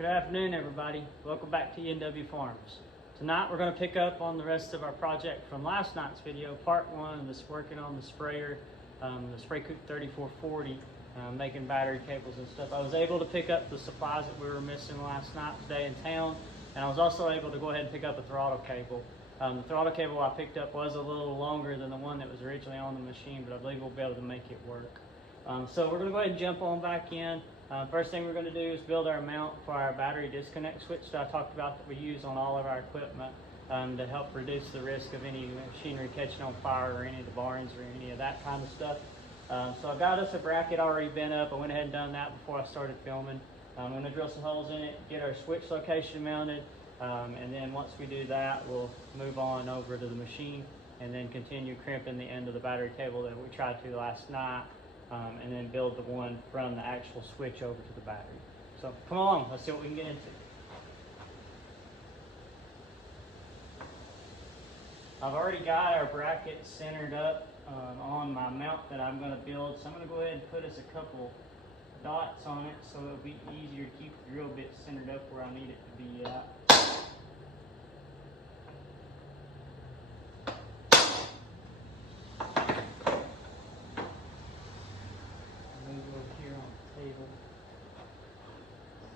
Good afternoon, everybody. Welcome back to ENW Farms. Tonight we're going to pick up on the rest of our project from last night's video, part one of this working on the sprayer, the Spra-Coupe 3440, making battery cables and stuff. I was able to pick up the supplies that we were missing last night today in town, and I was also able to go ahead and pick up a throttle cable. The throttle cable I picked up was a little longer than the one that was originally on the machine, but I believe we'll be able to make it work. So we're going to go ahead and jump on back in. First thing we're going to do is build our mount for our battery disconnect switch that I talked about that we use on all of our equipment to help reduce the risk of any machinery catching on fire or any of the barns or any of that kind of stuff. So I got us a bracket already bent up. I went ahead and done that before I started filming. I'm going to drill some holes in it, get our switch location mounted, and then once we do that, we'll move on over to the machine and then continue crimping the end of the battery cable that we tried to last night. And then build the one from the actual switch over to the battery. So come along, let's see what we can get into. I've already got our bracket centered up on my mount that I'm going to build, so I'm going to go ahead and put us a couple dots on it so it'll be easier to keep the drill bit centered up where I need it to be at.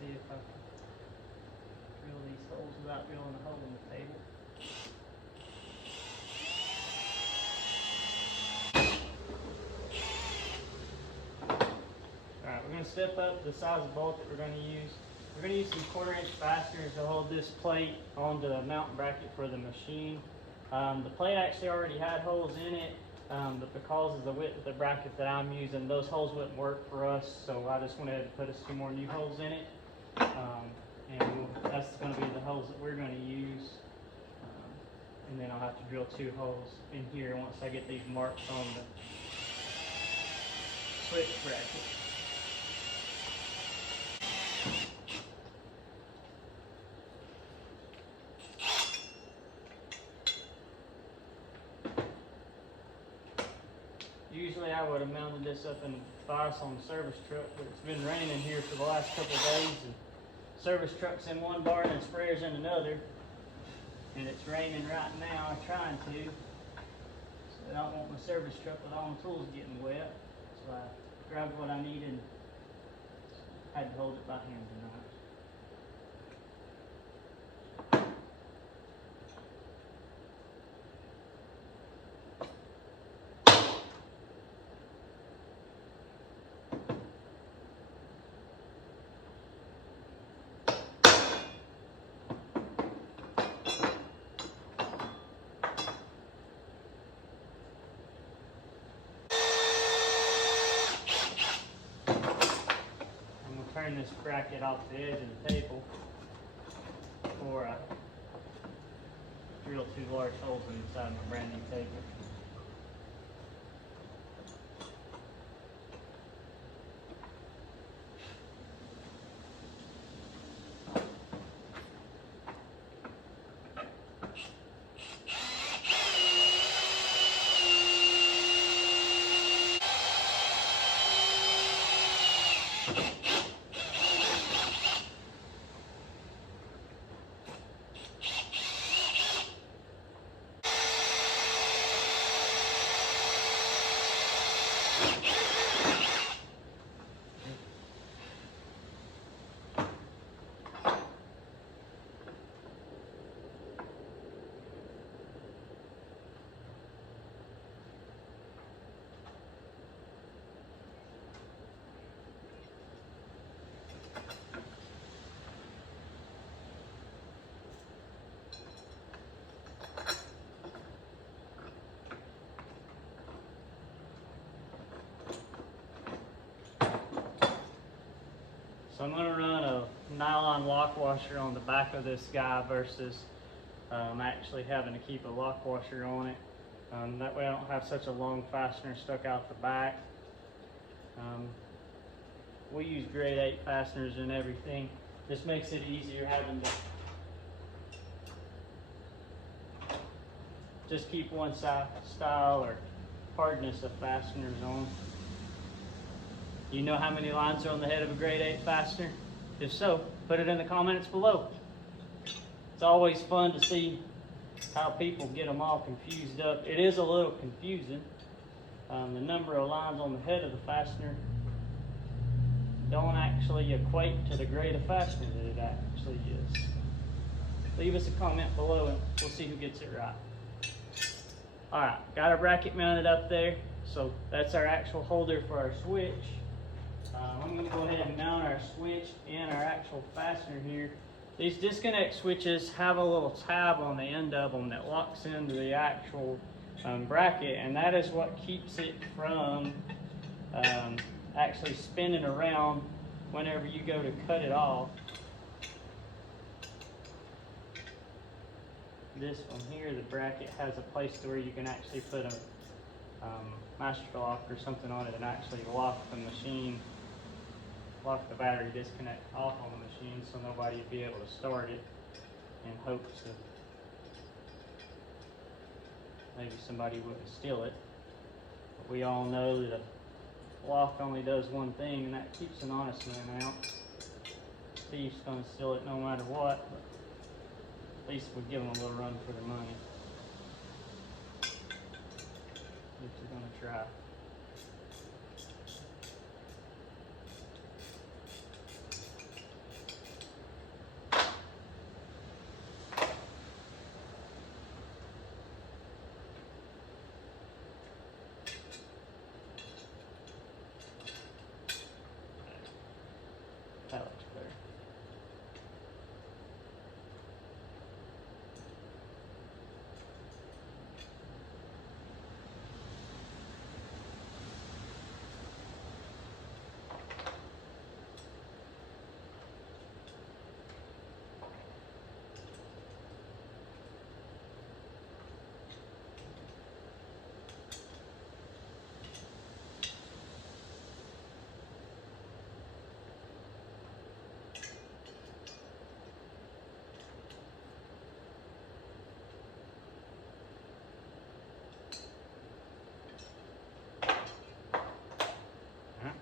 See if I can drill these holes without drilling a hole in the table. Alright, we're going to step up the size of bolt that we're going to use. We're going to use some 1/4-inch fasteners to hold this plate onto the mounting bracket for the machine. The plate actually already had holes in it, but because of the width of the bracket that I'm using, those holes wouldn't work for us, so I just went ahead and put us 2 more new holes in it. And that's going to be the holes that we're going to use, and then I'll have to drill 2 holes in here once I get these marks on the switch bracket. Usually I would have mounted this up in the vise on the service truck, but it's been raining here for the last couple of days, and service truck's in one barn and sprayer's in another, and it's raining right now, trying to, so I don't want my service truck with all my tools getting wet, so I grabbed what I needed and had to hold it by hand tonight. Turn this bracket off the edge of the table before I drill 2 large holes inside my brand new table. So I'm going to run a nylon lock washer on the back of this guy versus actually having to keep a lock washer on it. That way I don't have such a long fastener stuck out the back. We use grade 8 fasteners and everything. This makes it easier having to just keep one style or hardness of fasteners on. You know how many lines are on the head of a grade 8 fastener? If so, put it in the comments below. It's always fun to see how people get them all confused up. It is a little confusing. The number of lines on the head of the fastener don't actually equate to the grade of fastener that it actually is. Leave us a comment below and we'll see who gets it right. Alright, got our bracket mounted up there. So that's our actual holder for our switch. I'm going to go ahead and mount our switch and our actual fastener here. These disconnect switches have a little tab on the end of them that locks into the actual bracket, and that is what keeps it from actually spinning around whenever you go to cut it off. This one here, the bracket, has a place to where you can actually put a master lock or something on it and actually lock the machine, lock the battery disconnect off on the machine so nobody would be able to start it in hopes of maybe somebody wouldn't steal it. But we all know that a lock only does one thing, and that keeps an honest man out. Thief's gonna steal it no matter what, but at least we give them a little run for their money. Which we're gonna try. That looks better.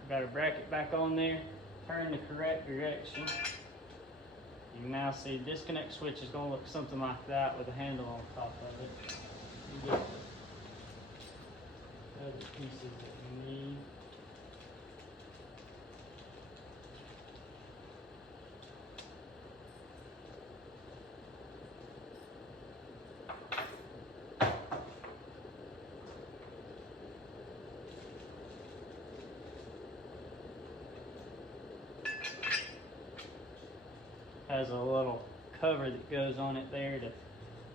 Got our bracket back on there, turn the correct direction. You can now see the disconnect switch is going to look something like that with a handle on top of it. You get the other pieces that you need. Has a little cover that goes on it there to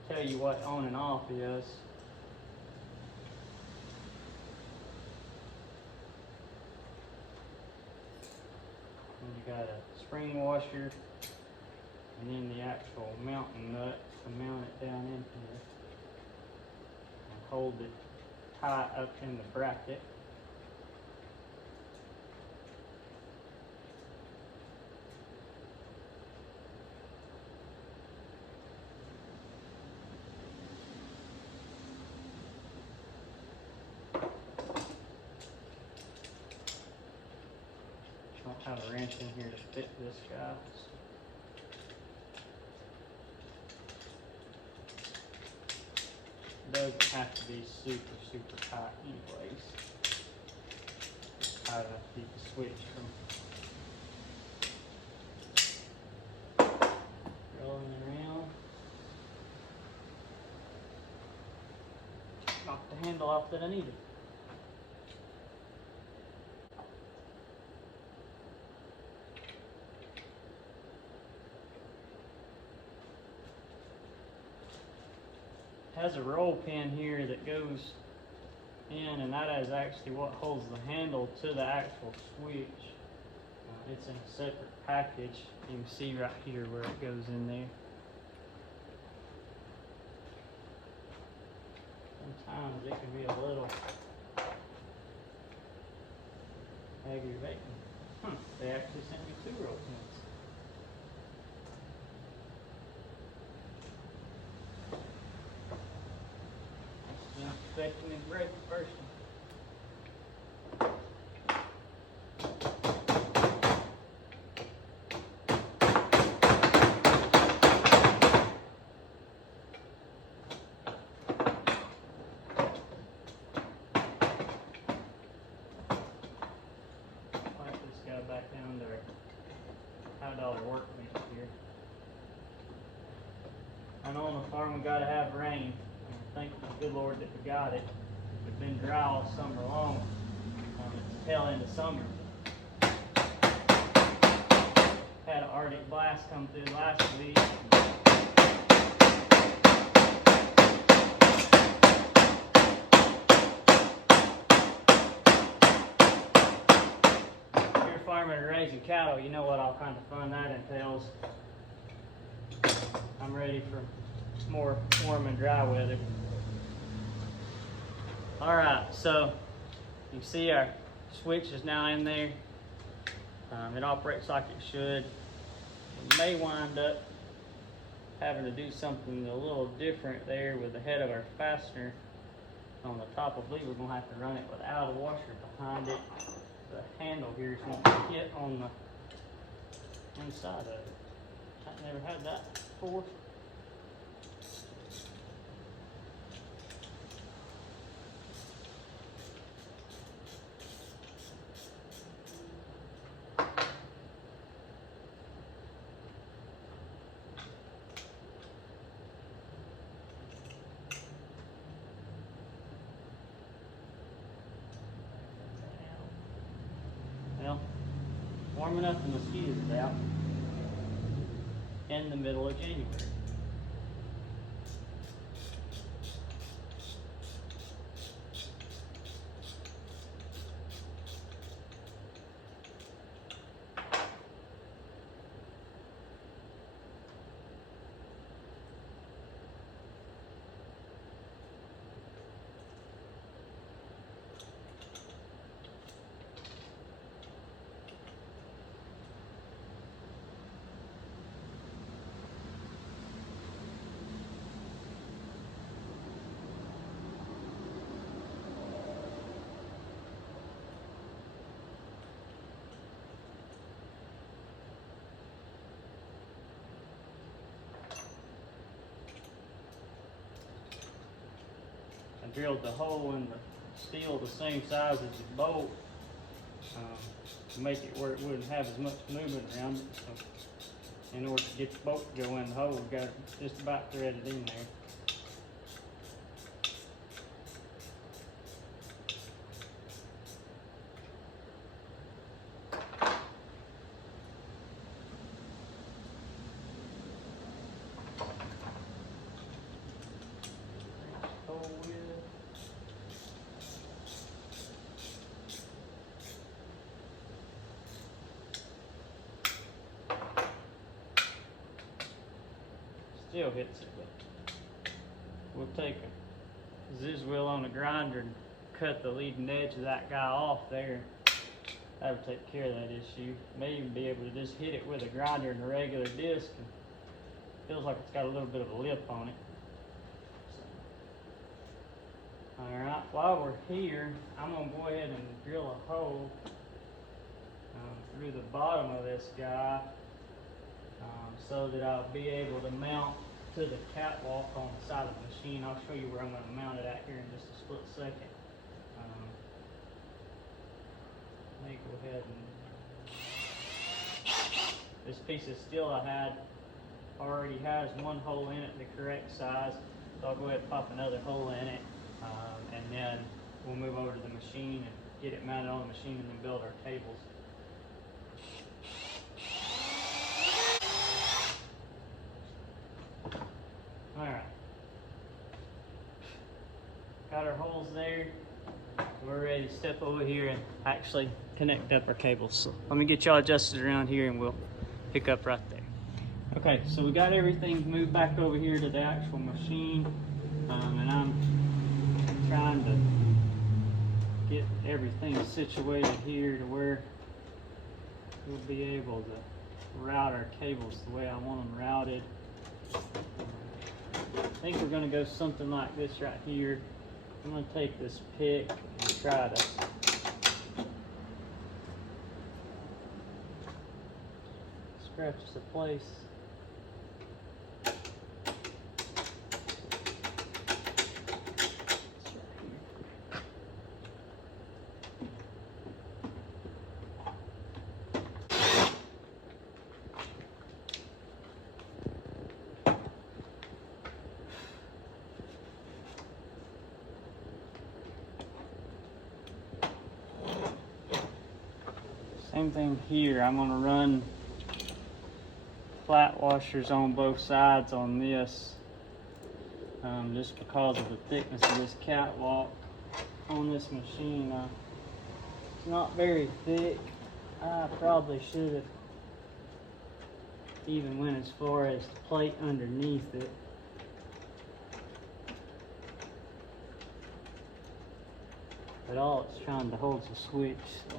tell you what on and off is. And you got a spring washer and then the actual mounting nut to mount it down in here and hold it tight up in the bracket. I don't have a wrench in here to fit this, guys. It doesn't have to be super tight anyways. Just tight enough to keep the switch from rolling around. Knock the handle off that I needed. Has a roll pin here that goes in, and that is actually what holds the handle to the actual switch. It's in a separate package. You can see right here where it goes in there. Sometimes it can be a little aggravating. They actually sent me 2 roll pins. Expecting me to break the first one. down to our $5 workbench here. I know on the farm we gotta have rain. And thank the good Lord that we got it. It's been dry all summer long. It's the tail end of summer. Had an Arctic blast come through last week. If you're farming and raising cattle, you know what all kind of fun that entails. I'm ready for more warm and dry weather. Alright, so you see our switch is now in there. It operates like it should. We may wind up having to do something a little different there with the head of our fastener on the top. I believe we're going to have to run it without a washer behind it. The handle here is going to hit on the inside of it. I've never had that before. Well, warm enough the mosquitoes out in the middle of January. I drilled the hole in the steel the same size as the bolt to make it where it wouldn't have as much movement around it. So in order to get the bolt to go in the hole, we've got it just about threaded in there. Still hits it, but we'll take a ziz wheel on the grinder and cut the leading edge of that guy off there. That'll take care of that issue. May even be able to just hit it with a grinder and a regular disc, and feels like it's got a little bit of a lip on it. So, all right, while we're here, I'm gonna go ahead and drill a hole through the bottom of this guy so that I'll be able to mount to the catwalk on the side of the machine. I'll show you where I'm going to mount it at here in just a split second. Let me go ahead and this piece of steel I had already has one hole in it the correct size, so I'll go ahead and pop another hole in it, and then we'll move over to the machine and get it mounted on the machine and then build our tables. Alright, got our holes there. We're ready to step over here and actually connect up our cables. So let me get y'all adjusted around here and we'll pick up right there. Okay, so we got everything moved back over here to the actual machine, and I'm trying to get everything situated here to where we'll be able to route our cables the way I want them routed. I think we're going to go something like this right here. I'm going to take this pick and try to scratch the place. same thing here. I'm gonna run flat washers on both sides on this, just because of the thickness of this catwalk on this machine. It's not very thick. I probably should have even went as far as the plate underneath it. But all it's trying to hold is a switch. So.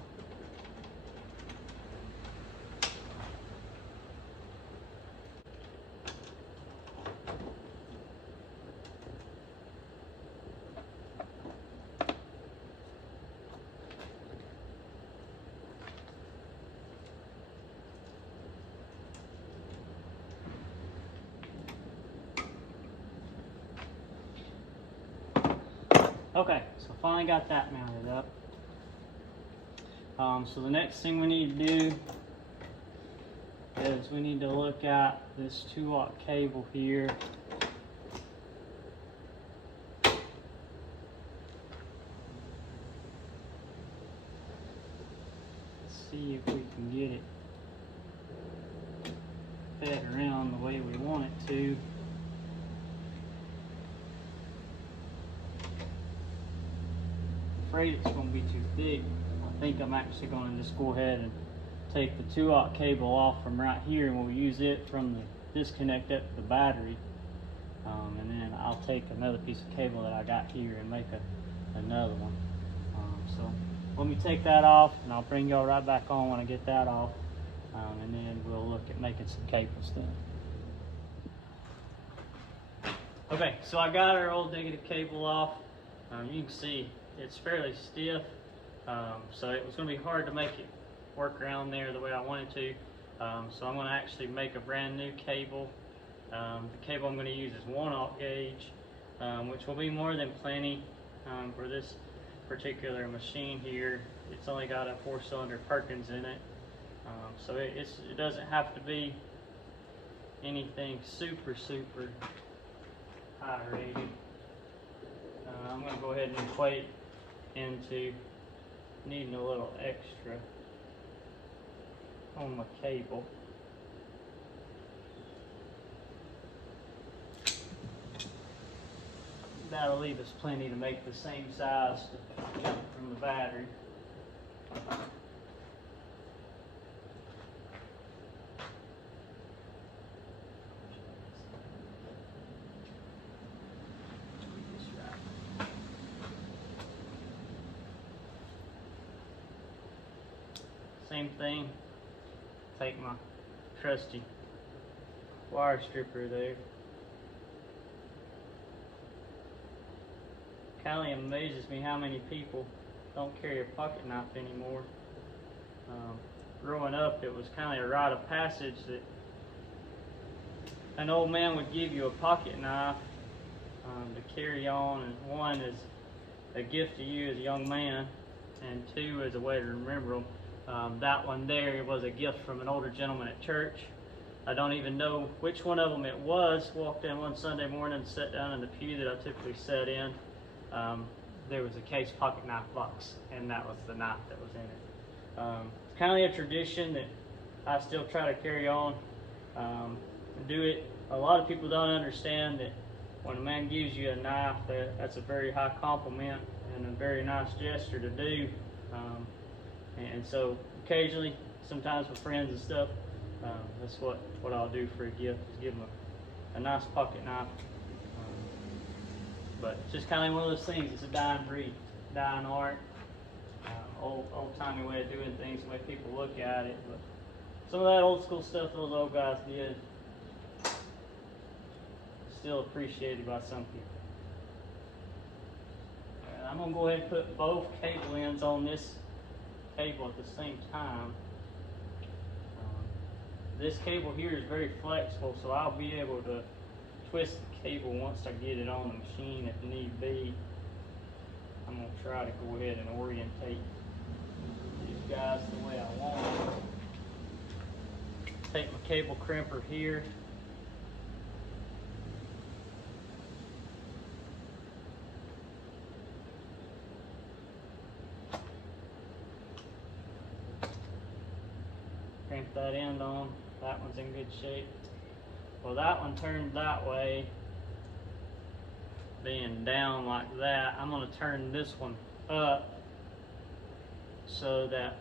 Okay, so finally got that mounted up. So the next thing we need to do is we need to look at this 2-aught cable here. Let's see if we can get it fed around the way we want it to. Afraid it's going to be too thick. I think I'm actually going to just go ahead and take the 2-aught cable off from right here, and we'll use it from the disconnect up to the battery, and then I'll take another piece of cable that I got here and make another one. So let me take that off, and I'll bring y'all right back on when I get that off, and then we'll look at making some cables then. Okay, so I got our old negative cable off. You can see it's fairly stiff, so it was going to be hard to make it work around there the way I wanted to. So I'm going to actually make a brand new cable. The cable I'm going to use is 1/0 gauge, which will be more than plenty for this particular machine here. It's only got a 4-cylinder Perkins in it, so it doesn't have to be anything super high rated. I'm going to go ahead and equate into needing a little extra on my cable. That'll leave us plenty to make the same size to jump from the battery. Same thing, take my trusty wire stripper there. Kind of amazes me how many people don't carry a pocket knife anymore. Growing up, it was kind of a rite of passage that an old man would give you a pocket knife to carry on, and one is a gift to you as a young man, and two as a way to remember them. That one there was a gift from an older gentleman at church. I don't even know which one of them it was. Walked in one Sunday morning and sat down in the pew that I typically sat in. There was a case pocket knife box, and that was the knife that was in it. It's kind of a tradition that I still try to carry on. Do it. A lot of people don't understand that when a man gives you a knife, that's a very high compliment and a very nice gesture to do. And so occasionally, sometimes with friends and stuff, that's what I'll do for a gift, is give them a nice pocket knife. But it's just kind of one of those things. It's a dying breed, dying art, old-timey way of doing things, the way people look at it. But some of that old school stuff those old guys did, still appreciated by some people. I'm going to go ahead and put both cable ends on this cable at the same time. This cable here is very flexible, so I'll be able to twist the cable once I get it on the machine if need be. I'm going to try to go ahead and orientate these guys the way I want them. Take my cable crimper here. crimp that end on. That one's in good shape. Well, that one turned that way, being down like that. I'm going to turn this one up so that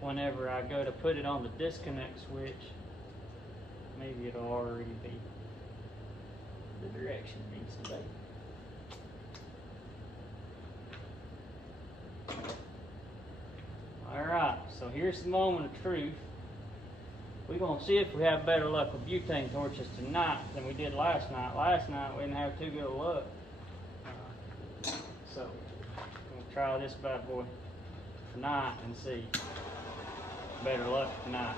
whenever I go to put it on the disconnect switch, maybe it'll already be the direction it needs to be. Alright, so here's the moment of truth. We're going to see if we have better luck with butane torches tonight than we did last night. Last night we didn't have too good of luck. So, we'll try this bad boy tonight and see better luck tonight.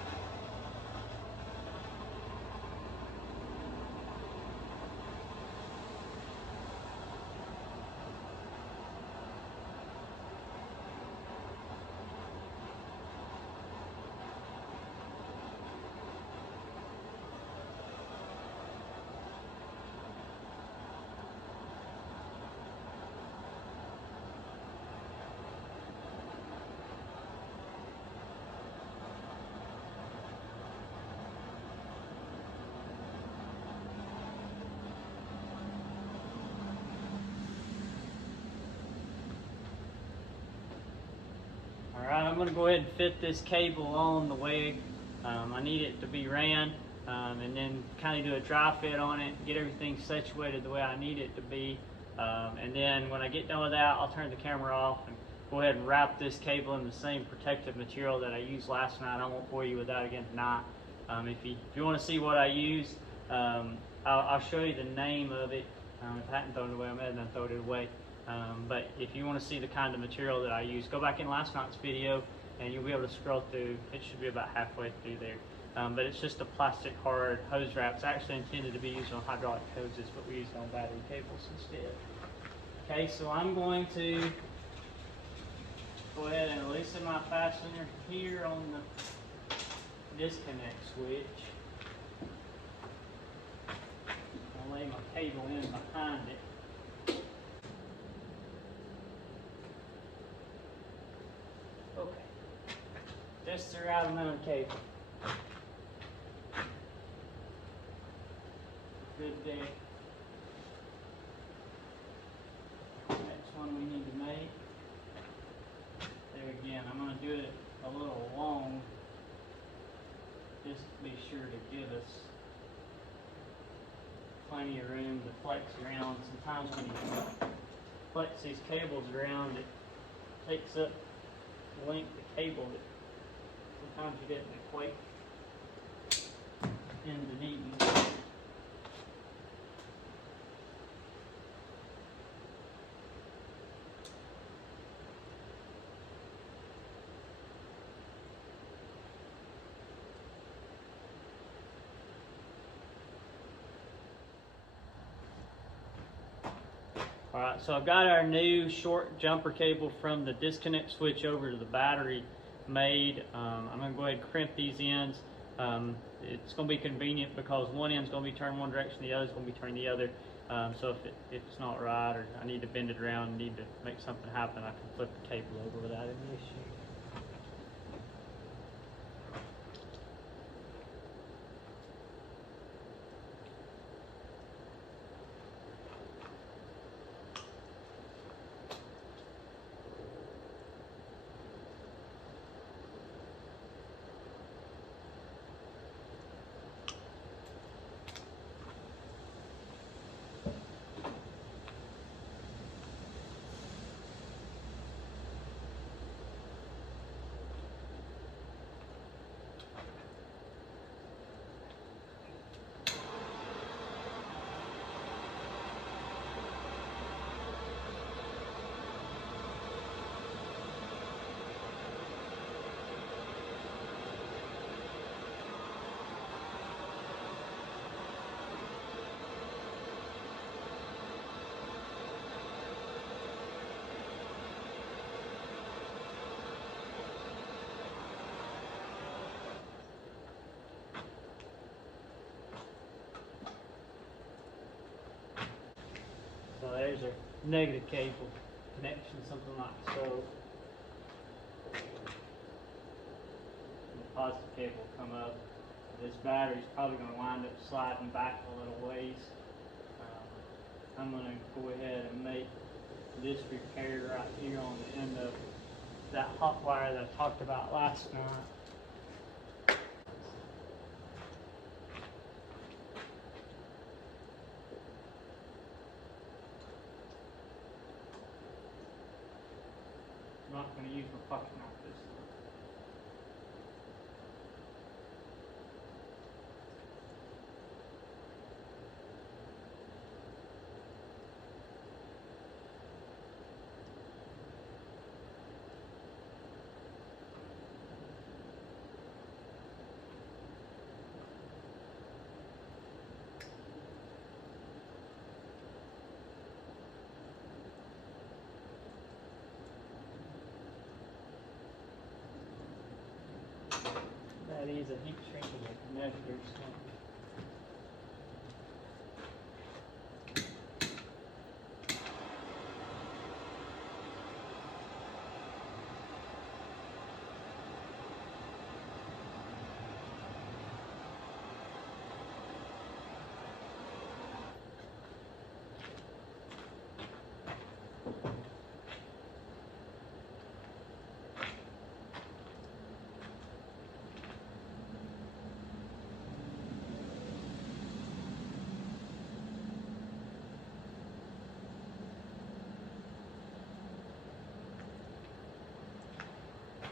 Alright, I'm going to go ahead and fit this cable on the way I need it to be ran, and then kind of do a dry fit on it, get everything situated the way I need it to be, and then when I get done with that, I'll turn the camera off and go ahead and wrap this cable in the same protective material that I used last night. I won't bore you with that again tonight. If you want to see what I use, I'll show you the name of it. If I hadn't thrown it away, I may have thrown it away. But if you want to see the kind of material that I use, go back in last night's video and you'll be able to scroll through. It should be about halfway through there. But it's just a plastic hard hose wrap. It's actually intended to be used on hydraulic hoses, but we use it on battery cables instead. Okay, so I'm going to go ahead and loosen my fastener here on the disconnect switch. I'll lay my cable in behind it. Okay, just the right amount of cable. Good there. Next one we need to make. There again, I'm going to do it a little long, just to be sure to give us plenty of room to flex around. Sometimes when you flex these cables around, it takes up the length of the cable that sometimes you didn't equate into needing. Alright, so I've got our new short jumper cable from the disconnect switch over to the battery made. I'm going to go ahead and crimp these ends. It's going to be convenient because one end's going to be turned one direction, the other's going to be turned the other. So if it's not right, or I need to bend it around, need to make something happen, I can flip the cable over without any issue. So there's our negative cable connection, something like so. positive cable will come up. This battery's probably going to wind up sliding back a little ways. I'm going to go ahead and make this repair right here on the end of that hot wire that I talked about last night. I'm not going to use my pocket knife this time. That is a heat shrinkable measure.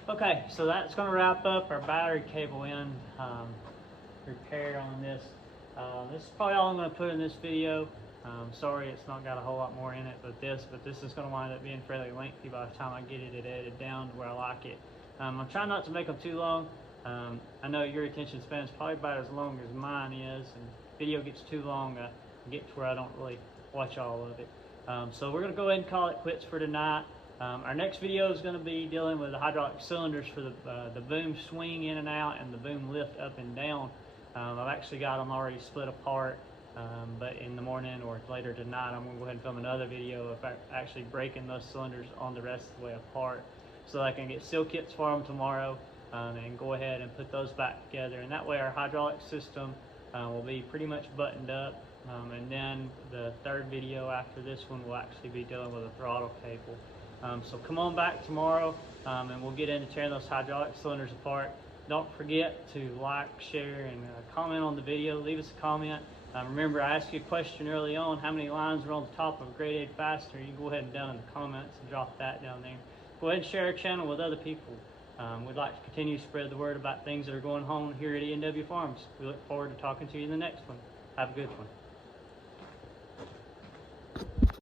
Okay, so that's going to wrap up our battery cable end repair on this. This is probably all I'm going to put in this video. Sorry it's not got a whole lot more in it but this is going to wind up being fairly lengthy by the time I get it edited down to where I like it. I'm trying not to make them too long. I know your attention span is probably about as long as mine is, and video gets too long, I get to where I don't really watch all of it. So we're going to go ahead and call it quits for tonight. Our next video is going to be dealing with the hydraulic cylinders for the boom swing in and out and the boom lift up and down. I've actually got them already split apart, but in the morning or later tonight I'm going to go ahead and film another video of actually breaking those cylinders on the rest of the way apart so that I can get seal kits for them tomorrow and go ahead and put those back together, and that way our hydraulic system will be pretty much buttoned up, and then the third video after this one will actually be dealing with a throttle cable. So come on back tomorrow and we'll get into tearing those hydraulic cylinders apart. Don't forget to like, share, and comment on the video. Leave us a comment. Remember, I asked you a question early on, how many lines are on the top of a grade 8 fastener? You can go ahead and down in the comments and drop that down there. Go ahead and share our channel with other people. We'd like to continue to spread the word about things that are going on here at E&W Farms. We look forward to talking to you in the next one. Have a good one.